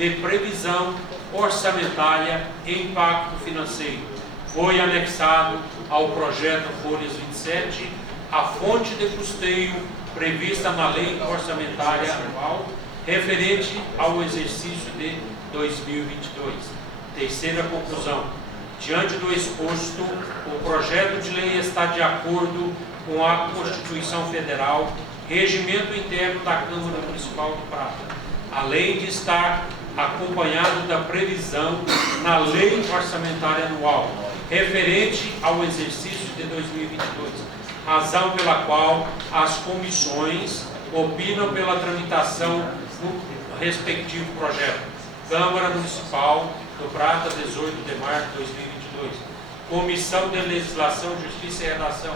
de previsão orçamentária e impacto financeiro. Foi anexado ao projeto folhas 27 a fonte de custeio prevista na Lei Orçamentária Anual referente ao exercício de 2022. Terceira conclusão. Diante do exposto, o projeto de lei está de acordo com a Constituição Federal, regimento interno da Câmara Municipal de Prata, além de estar acompanhado da previsão na Lei Orçamentária Anual referente ao exercício de 2022, razão pela qual as comissões opinam pela tramitação do respectivo projeto. Câmara Municipal do Prata, 18 de março de 2022. Comissão de Legislação, Justiça e Redação.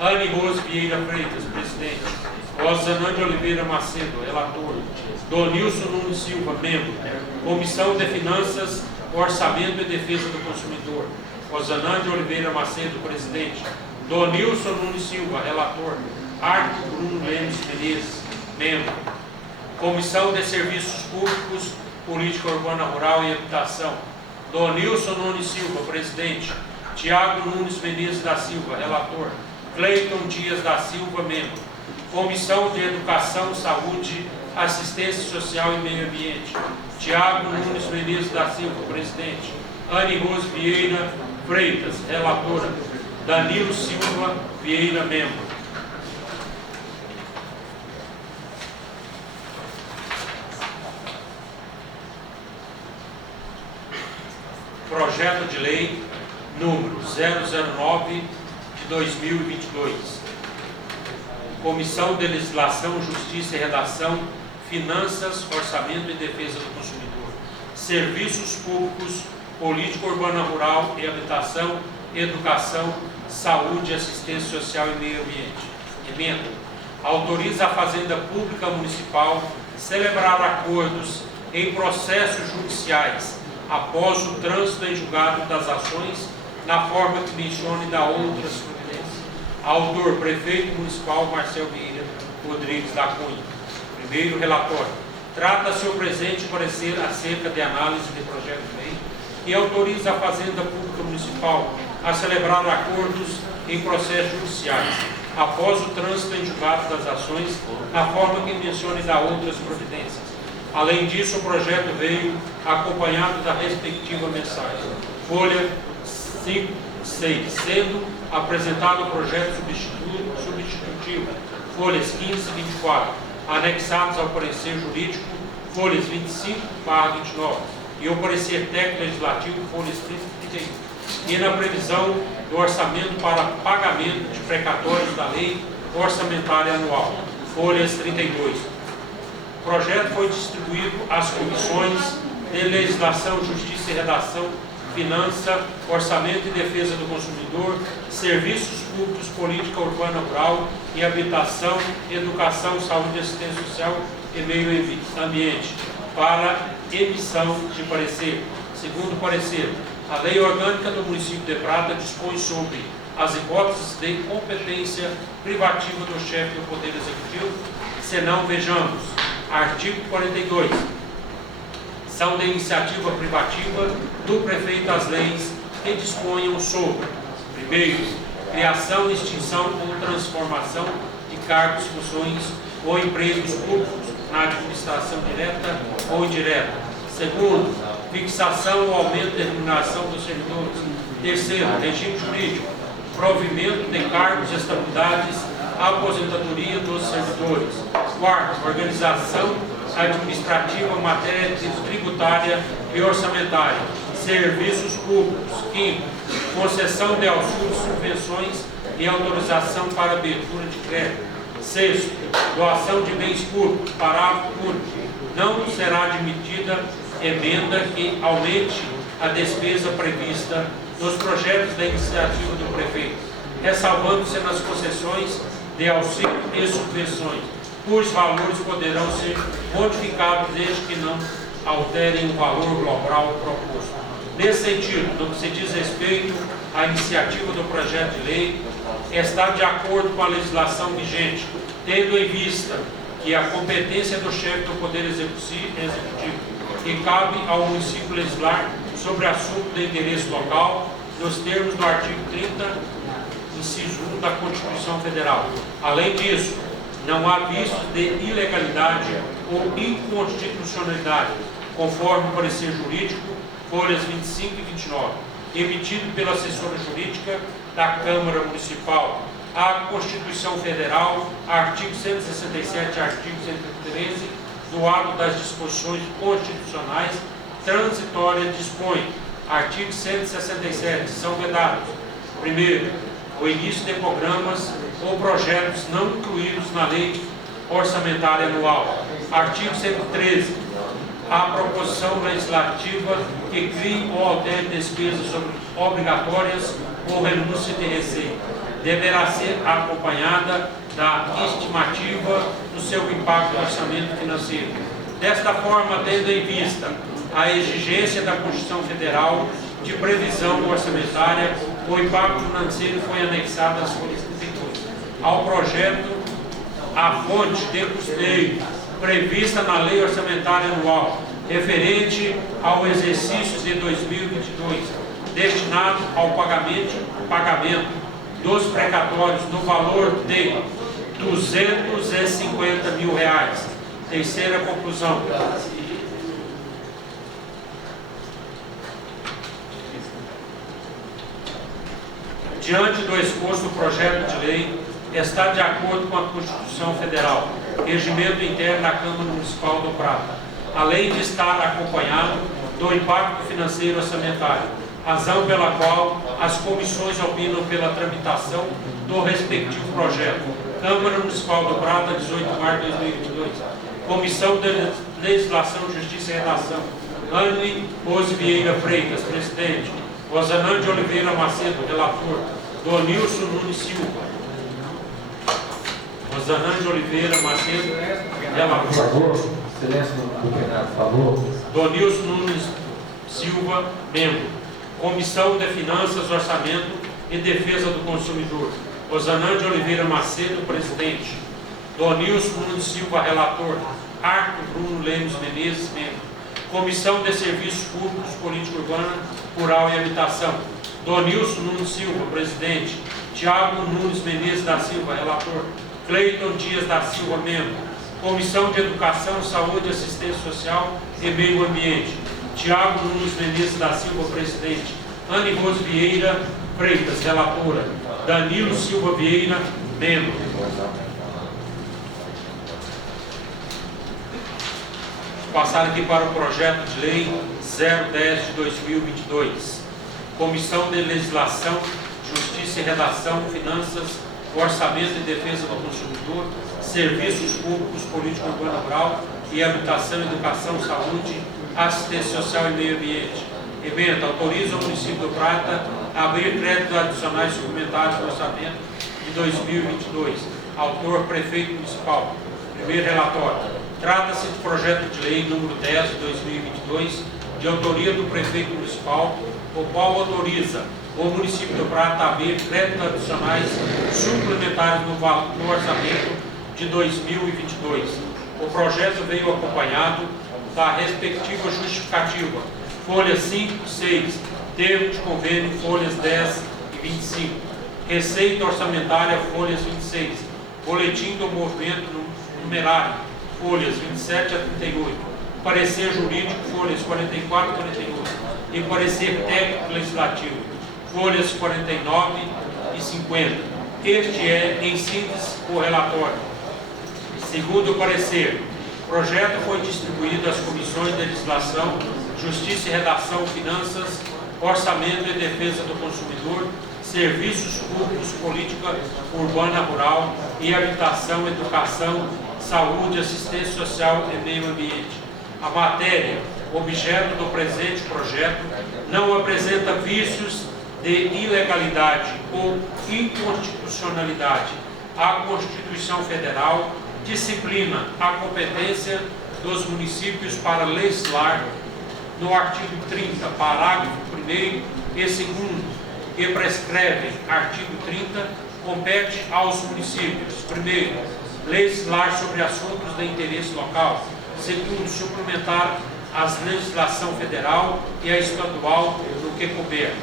Anne Rose Vieira Freitas, presidente. Rosanã de Oliveira Macedo, relator. Donilson Nunes Silva, membro. Comissão de Finanças, Orçamento e Defesa do Consumidor. Rosanã de Oliveira Macedo, presidente. Donilson Nunes Silva, relator. Arthur Bruno Lemos Menezes, membro. Comissão de Serviços Públicos, Política Urbana Rural e Habitação. Donilson Nunes Silva, presidente. Tiago Nunes Menezes da Silva, relator. Cleiton Dias da Silva, membro. Comissão de Educação, Saúde, Assistência Social e Meio Ambiente. Tiago Nunes Menezes da Silva, presidente. Anne Rose Vieira Freitas, relatora. Danilo Silva Vieira, membro. Projeto de Lei número 009 de 2022. Comissão de Legislação, Justiça e Redação, Finanças, Orçamento e Defesa do Consumidor. Serviços Públicos, Política Urbana Rural e Habitação, Educação, Saúde, Assistência Social e Meio Ambiente. Emenda. Autoriza a Fazenda Pública Municipal celebrar acordos em processos judiciais após o trânsito em julgado das ações, na forma que mencione da outras providências. Autor, Prefeito Municipal Marcel Vieira Rodrigues da Cunha. Primeiro relatório. Trata-se o presente parecer acerca de análise de projeto de lei que autoriza a Fazenda Pública Municipal a celebrar acordos em processos judiciais, após o trânsito em julgado das ações, na forma que mencione da outras providências. Além disso, o projeto veio acompanhado da respectiva mensagem. Folha 5, 6, sendo apresentado o projeto substitutivo, folhas 15 e 24, anexados ao parecer jurídico, folhas 25/29, e o parecer técnico legislativo, folhas 30 e 31, e na previsão do orçamento para pagamento de precatórios da Lei Orçamentária Anual, folhas 32. O projeto foi distribuído às comissões de Legislação, Justiça e Redação, Finança, Orçamento e Defesa do Consumidor, Serviços Públicos, Política Urbana Rural e Habitação, Educação, Saúde, Assistência Social e Meio Ambiente, para emissão de parecer. Segundo parecer, a Lei Orgânica do Município de Prata dispõe sobre as hipóteses de competência privativa do chefe do Poder Executivo, senão vejamos. Artigo 42. São de iniciativa privativa do prefeito as leis que disponham sobre: primeiro, criação, extinção ou transformação de cargos, funções ou empregos públicos na administração direta ou indireta. Segundo, fixação ou aumento de remuneração dos servidores. Terceiro, regime jurídico, provimento de cargos, estabilidades, aposentadoria dos servidores. Quarto, organização administrativa, matéria tributária e orçamentária, serviços públicos. Quinto, concessão de auxílios, subvenções e autorização para abertura de crédito. Sexto, doação de bens públicos. Parágrafo único. Não será admitida emenda que aumente a despesa prevista nos projetos da iniciativa do prefeito, ressalvando-se nas concessões de auxílio e subvenções, cujos valores poderão ser modificados desde que não alterem o valor global proposto. Nesse sentido, no que se diz respeito à iniciativa do projeto de lei, está de acordo com a legislação vigente, tendo em vista que a competência do chefe do Poder Executivo e cabe ao município legislar sobre assunto de interesse local, nos termos do artigo 30, inciso 1 da Constituição Federal. Além disso, não há vícios de ilegalidade ou inconstitucionalidade, conforme o parecer jurídico, folhas 25 e 29, emitido pela assessora jurídica da Câmara Municipal, à Constituição Federal, artigo 167, artigo 113, do ato das disposições constitucionais transitórias dispõe, artigo 167, são vedados: primeiro, o início de programas ou projetos não incluídos na lei orçamentária anual. Artigo 113, a proposição legislativa que crie ou altere despesas obrigatórias ou renúncia de receita deverá ser acompanhada da estimativa do seu impacto no orçamento financeiro. Desta forma, tendo em vista a exigência da Constituição Federal de previsão orçamentária, o impacto financeiro foi anexado às folhas 32. Ao projeto, a fonte de custeio prevista na Lei Orçamentária Anual, referente ao exercício de 2022, destinado ao pagamento dos precatórios no valor de R$ 250 mil. Terceira conclusão. Diante do exposto, o projeto de lei está de acordo com a Constituição Federal, regimento interno da Câmara Municipal do Prata, além de estar acompanhado do impacto financeiro orçamentário, razão pela qual as comissões opinam pela tramitação do respectivo projeto. Câmara Municipal do Prata, 18 de março de 2022. Comissão de Legislação, Justiça e Redação: Anne Rose Vieira Freitas, presidente; Rosanã de Oliveira Macedo, relator; Donilson Nunes Silva. Rosanã de Oliveira Macedo, relator. Por favor, silêncio do plenário, por favor. Donilson Nunes Silva, membro. Comissão de Finanças, Orçamento e Defesa do Consumidor: Rosanã de Oliveira Macedo, presidente; Donilson Nunes Silva, relator; Arthur Bruno Lemos Menezes, membro. Comissão de Serviços Públicos, Política Urbana, Rural e Habitação: Donilson Nunes Silva, presidente; Tiago Nunes Menezes da Silva, relator; Cleiton Dias da Silva, membro. Comissão de Educação, Saúde, Assistência Social e Meio Ambiente: Tiago Nunes Menezes da Silva, presidente; Anne Rose Vieira Freitas, relatora; Danilo Silva Vieira, membro. Passar aqui para o projeto de lei 010 de 2022. Comissão de Legislação, Justiça e Redação, Finanças, Orçamento e Defesa do Consumidor, Serviços Públicos, Política Urbana Rural e Habitação, Educação, Saúde, Assistência Social e Meio Ambiente. Emenda: autoriza o município do Prata a abrir créditos adicionais suplementares no orçamento de 2022. Autor: Prefeito Municipal. Primeiro relatório. Trata-se de projeto de lei número 10 de 2022, de autoria do Prefeito Municipal, o qual autoriza o município do Prata a abrir créditos adicionais suplementares no orçamento de 2022. O projeto veio acompanhado da respectiva justificativa, folhas 5 e 6, termo de convênio, folhas 10 e 25, receita orçamentária, folhas 26, boletim do movimento numerário, folhas 27 a 38, parecer jurídico, folhas 44 e 48, e parecer técnico legislativo, folhas 49 e 50. Este é, em síntese, o relatório. Segundo o parecer, o projeto foi distribuído às comissões de Legislação, Justiça e Redação, Finanças, Orçamento e Defesa do Consumidor, Serviços Públicos, Política Urbana Rural e Habitação, Educação, Saúde, Assistência Social e Meio Ambiente. A matéria, objeto do presente projeto, não apresenta vícios de ilegalidade ou inconstitucionalidade. A Constituição Federal disciplina a competência dos municípios para legislar no artigo 30, parágrafo 1º e 2º, que prescrevem, artigo 30, compete aos municípios: primeiro, legislar sobre assuntos de interesse local; segundo, suplementar a legislação federal e a estadual no que couber.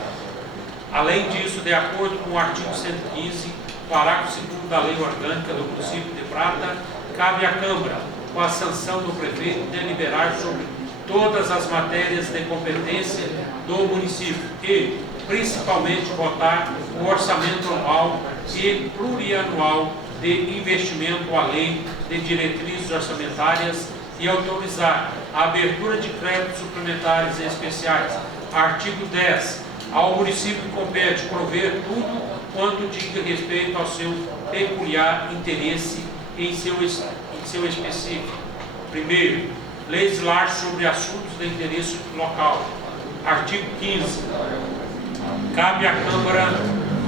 Além disso, de acordo com o artigo 115, parágrafo 2º da Lei Orgânica do Município de Prata, cabe à Câmara, com a sanção do prefeito, deliberar sobre todas as matérias de competência do município e, principalmente, votar o orçamento anual e plurianual de investimento à lei de diretrizes orçamentárias e autorizar a abertura de créditos suplementares e especiais. Artigo 10. Ao município compete prover tudo quanto diga respeito ao seu peculiar interesse em seu específico. Primeiro, legislar sobre assuntos de interesse local. Artigo 15. Cabe à Câmara,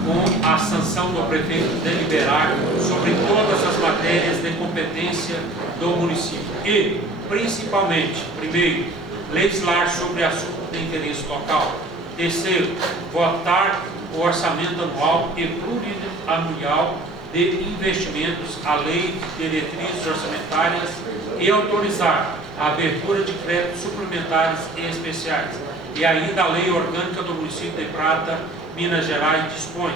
com a sanção do prefeito, deliberar sobre todas as matérias de competência do município e, principalmente, primeiro, legislar sobre assuntos de interesse local. Terceiro, votar o orçamento anual e plurianual de investimentos, a lei de diretrizes orçamentárias e autorizar a abertura de créditos suplementares e especiais. E ainda a Lei Orgânica do Município de Prata, Minas Gerais, dispõe.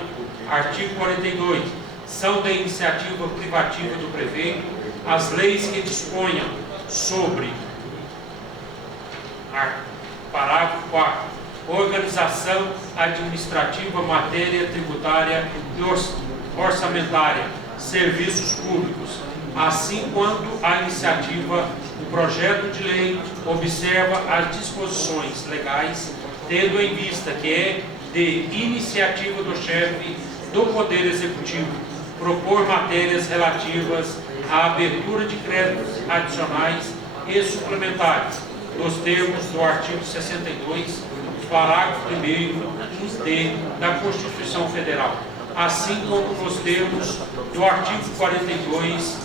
Artigo 42. São de iniciativa privativa do prefeito as leis que disponham sobre, parágrafo 4, organização administrativa, matéria tributária e orçamentária, serviços públicos, assim quanto a iniciativa do projeto de lei observa as disposições legais, tendo em vista que é de iniciativa do chefe do Poder Executivo propor matérias relativas à abertura de créditos adicionais e suplementares, nos termos do artigo 62, parágrafo 1º D da Constituição Federal, assim como nos termos do artigo 42,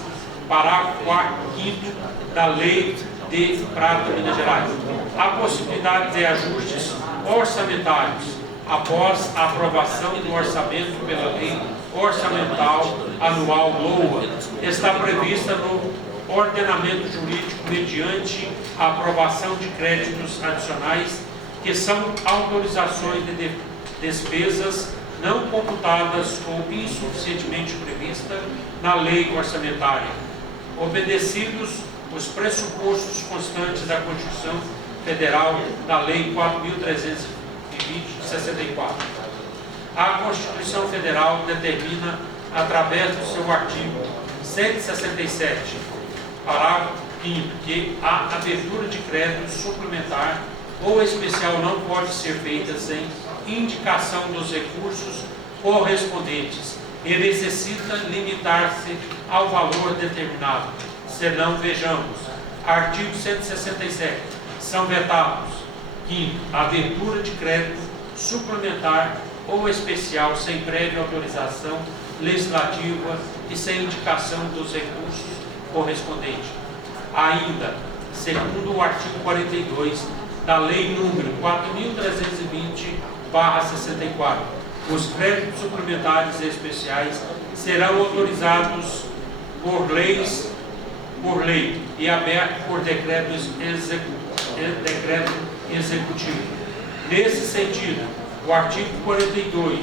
parágrafo 4º da Lei de Prata, Minas Gerais. A possibilidade de ajustes orçamentários após a aprovação do orçamento pela Lei Orçamental Anual LOA está prevista no ordenamento jurídico mediante a aprovação de créditos adicionais, que são autorizações de despesas não computadas ou insuficientemente previstas na lei orçamentária, obedecidos os pressupostos constantes da Constituição Federal, da Lei 4.320 de 64. A Constituição Federal determina, através do seu artigo 167, parágrafo 5º, que a abertura de crédito suplementar ou especial não pode ser feita sem indicação dos recursos correspondentes e necessita limitar-se ao valor determinado. Senão, vejamos, artigo 167, são vetados: 5º, abertura de crédito suplementar ou especial sem prévia autorização legislativa e sem indicação dos recursos correspondentes. Ainda, segundo o artigo 42 da Lei número 4.320/64, os créditos suplementares e especiais serão autorizados por lei e abertos por decreto executivo. Nesse sentido, o artigo 42,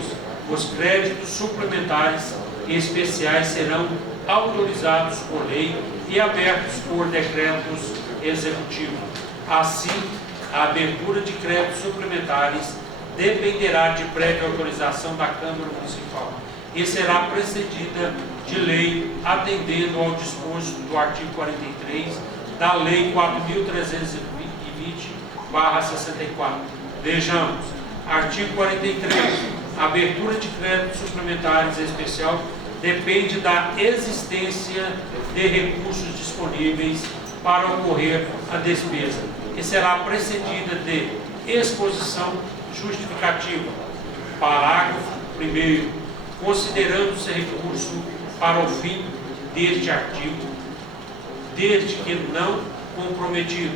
os créditos suplementares e especiais serão autorizados por lei e abertos por decretos executivos. Assim, a abertura de créditos suplementares dependerá de prévia autorização da Câmara Municipal e será precedida de lei, atendendo ao disposto do artigo 43 da Lei 4.320/64. Vejamos, artigo 43. A abertura de créditos suplementares especial depende da existência de recursos disponíveis para ocorrer a despesa e será precedida de exposição justificativa. Parágrafo 1º. Considerando-se recurso para o fim deste artigo, desde que não comprometido: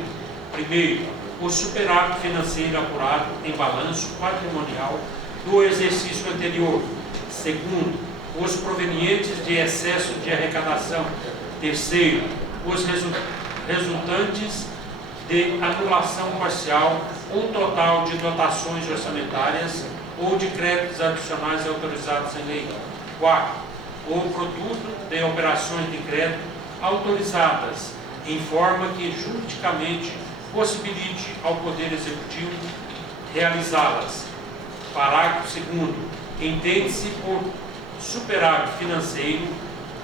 primeiro, o superávit financeiro apurado em balanço patrimonial do exercício anterior; segundo, os provenientes de excesso de arrecadação; terceiro, os resultantes de anulação parcial ou total de dotações orçamentárias ou de créditos adicionais autorizados em lei. 4. O produto de operações de crédito autorizadas em forma que juridicamente possibilite ao Poder Executivo realizá-las. Parágrafo 2º. Entende-se por superávit financeiro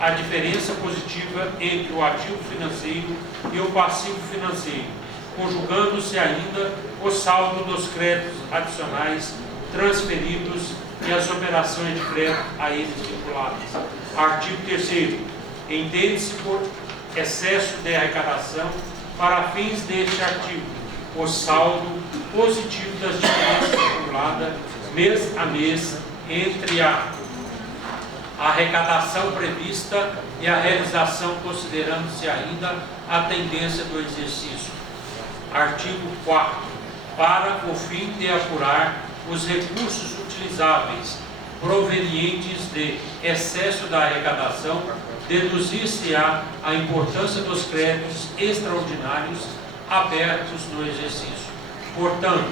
a diferença positiva entre o ativo financeiro e o passivo financeiro, conjugando-se ainda o saldo dos créditos adicionais transferidos e as operações de crédito a eles vinculadas. Artigo 3º. Entende-se por excesso de arrecadação, para fins deste artigo, o saldo positivo das diferenças acumuladas mês a mês entre a arrecadação prevista e a realização, considerando-se ainda a tendência do exercício. Artigo 4º. Para o fim de apurar os recursos utilizáveis provenientes de excesso da arrecadação, deduzir-se-á a importância dos créditos extraordinários abertos no exercício. Portanto,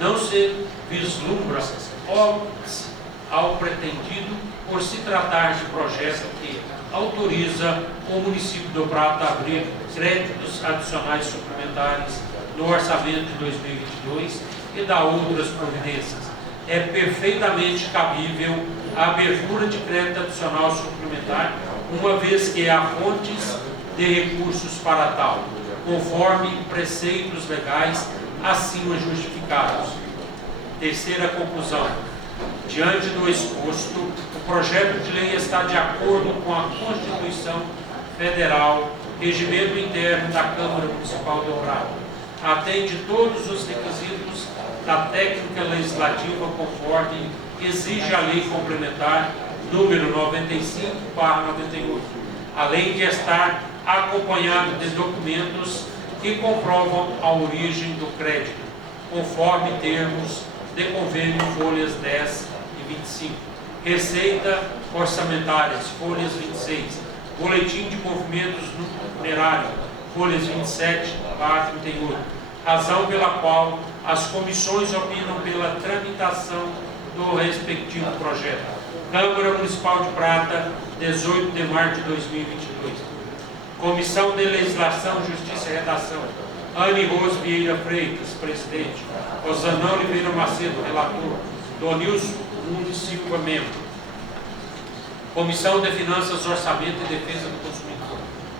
não se vislumbra óbice ao pretendido por se tratar de projeto que autoriza o município do Prata a abrir créditos adicionais suplementares no orçamento de 2022 e dar outras providências. É perfeitamente cabível a abertura de crédito adicional suplementar, uma vez que há fontes de recursos para tal, conforme preceitos legais acima justificados. Terceira conclusão. Diante do exposto, o projeto de lei está de acordo com a Constituição Federal, regimento interno da Câmara Municipal do Prata. Atende todos os requisitos da técnica legislativa conforme exige a Lei Complementar número 95/98, além de estar acompanhado de documentos que comprovam a origem do crédito, conforme termos de convênio folhas 10 e 25, receita orçamentárias, folhas 26, boletim de movimentos numerário, folhas 27/38, razão pela qual as comissões opinam pela tramitação do respectivo projeto. Câmara Municipal de Prata, 18 de março de 2022. Comissão de Legislação, Justiça e Redação. Anne Rose Vieira Freitas, presidente. Rosana Oliveira Macedo, relator. Donilson Nunes Silva, membro. Comissão de Finanças, Orçamento e Defesa do Consumidor.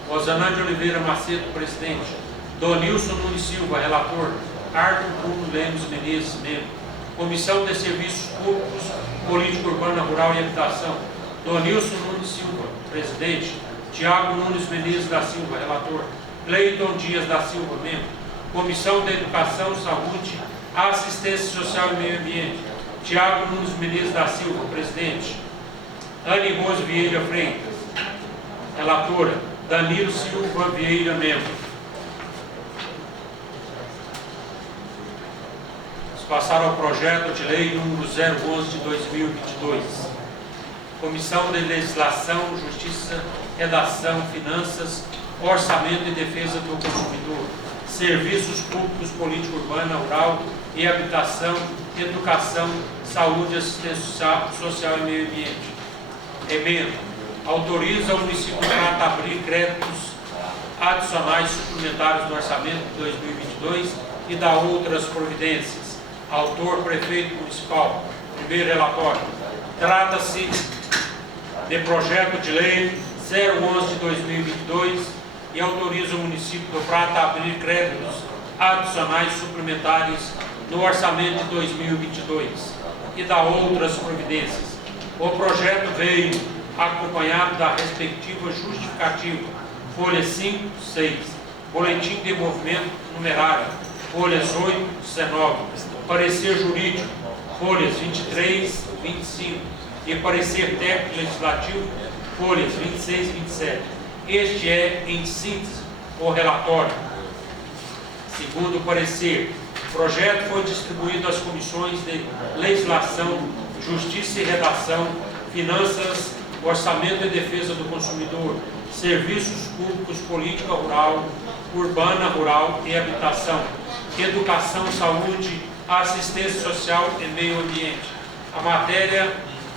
Rosana de Oliveira Macedo, presidente. Donilson Nunes Silva, relator. Arthur Bruno Lemos Menezes, membro. Comissão de Serviços Públicos, Política Urbana, Rural e Habitação. Donilson Nunes Silva, presidente. Tiago Nunes Menezes da Silva, relator. Cleiton Dias da Silva, membro. Comissão de Educação, Saúde, Assistência Social e Meio Ambiente. Tiago Nunes Menezes da Silva, presidente. Anne Rose Vieira Freitas, relatora. Danilo Silva Vieira, membro. Passar ao projeto de lei número 011 de 2022. Comissão de Legislação, Justiça, Redação, Finanças, Orçamento e Defesa do Consumidor, Serviços Públicos, Política Urbana, Rural e Habitação, Educação, Saúde, Assistência Social e Meio Ambiente. Emenda. Autoriza o município de Prata a abrir créditos adicionais suplementares no orçamento de 2022 e dar outras providências. Autor, Prefeito Municipal. Primeiro relatório. Trata-se de projeto de lei 011 de 2022 e autoriza o município do Prata a abrir créditos adicionais suplementares no orçamento de 2022 e dá outras providências. O projeto veio acompanhado da respectiva justificativa, folhas 5, 6, boletim de movimento numerário, folhas 8, 19, parecer jurídico, folhas 23, 25 e parecer técnico legislativo, folhas 26 e 27. Este é, em síntese, o relatório. Segundo o parecer, o projeto foi distribuído às comissões de Legislação, Justiça e Redação, Finanças, Orçamento e Defesa do Consumidor, Serviços Públicos, Política Rural urbana, rural e habitação, educação, saúde, assistência social e meio ambiente. A matéria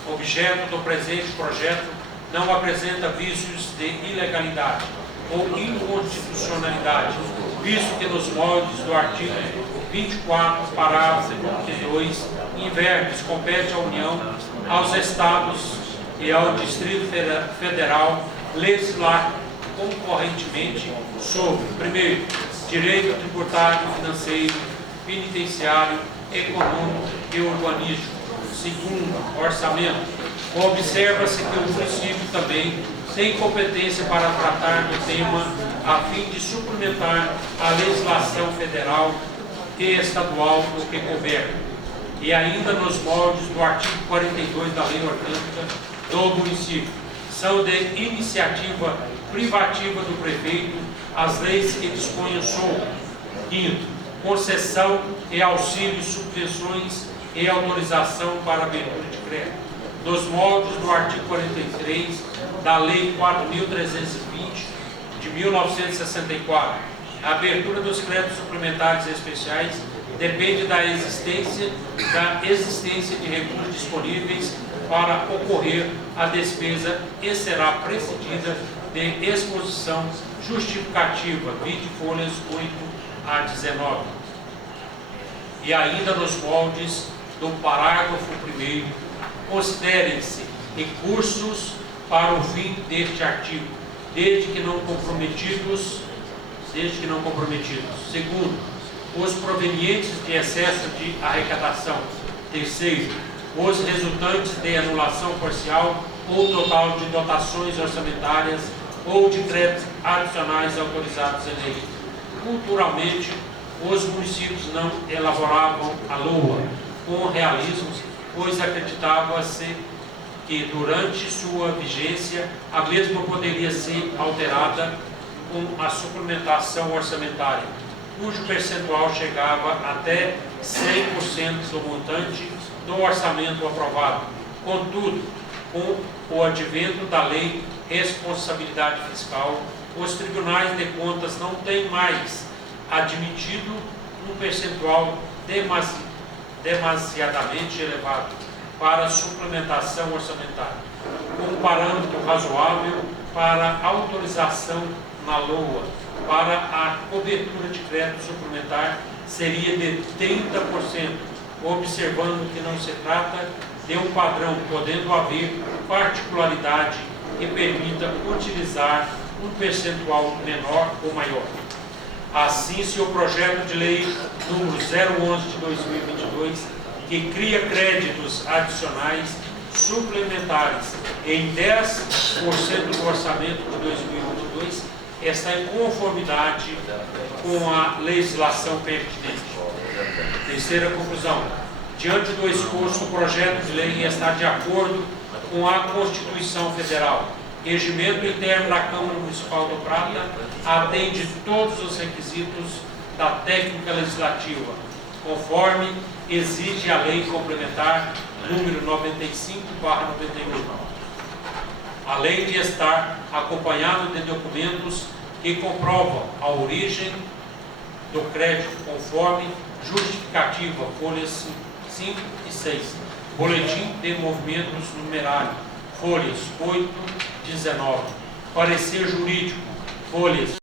objeto do presente projeto não apresenta vícios de ilegalidade ou inconstitucionalidade, visto que nos moldes do artigo 24, parágrafo 2, invertes, compete à União, aos Estados e ao Distrito Federal legislar concorrentemente sobre, primeiro, direito tributário, financeiro, penitenciário, econômico e urbanístico. Segundo, orçamento. Observa-se que o município também tem competência para tratar do tema a fim de suplementar a legislação federal e estadual no que couber, e ainda nos moldes do artigo 42 da Lei Orgânica do município. São de iniciativa privativa do prefeito as leis que disponham sobre: quinto, concessão e auxílio, subvenções e autorização para abertura de crédito, nos moldes do artigo 43 da Lei 4.320 de 1964. A abertura dos créditos suplementares especiais depende da existência de recursos disponíveis para ocorrer a despesa e será precedida de exposição justificativa, vide folhas 8 a 19. E ainda nos moldes do parágrafo 1º, considerem-se recursos para o fim deste artigo, desde que não comprometidos. Segundo, os provenientes de excesso de arrecadação. Terceiro, os resultantes de anulação parcial ou total de dotações orçamentárias ou de créditos adicionais autorizados em lei. Culturalmente, os municípios não elaboravam a LOA com realismo, pois acreditava-se que durante sua vigência a mesma poderia ser alterada com a suplementação orçamentária, cujo percentual chegava até 100% do montante do orçamento aprovado. Contudo, com o advento da Lei Responsabilidade Fiscal, os tribunais de contas não têm mais admitido um percentual demasiadamente elevado para suplementação orçamentária, com um parâmetro razoável para autorização na LOA para a cobertura de crédito suplementar seria de 30%, observando que não se trata de um padrão, podendo haver particularidade que permita utilizar um percentual menor ou maior. Assim, se o projeto de lei número 011 de 2022, que cria créditos adicionais suplementares em 10% do orçamento de 2022, está em conformidade com a legislação pertinente. Terceira conclusão. Diante do exposto, o projeto de lei está de acordo com a Constituição Federal. Regimento interno da Câmara Municipal do Prata atende todos os requisitos da técnica legislativa, conforme exige a Lei Complementar número 95/91, além de estar acompanhado de documentos que comprovam a origem do crédito, conforme justificativa, folhas 5 e 6, boletim de movimentos numerário, folhas 8 e 19, parecer jurídico, folhas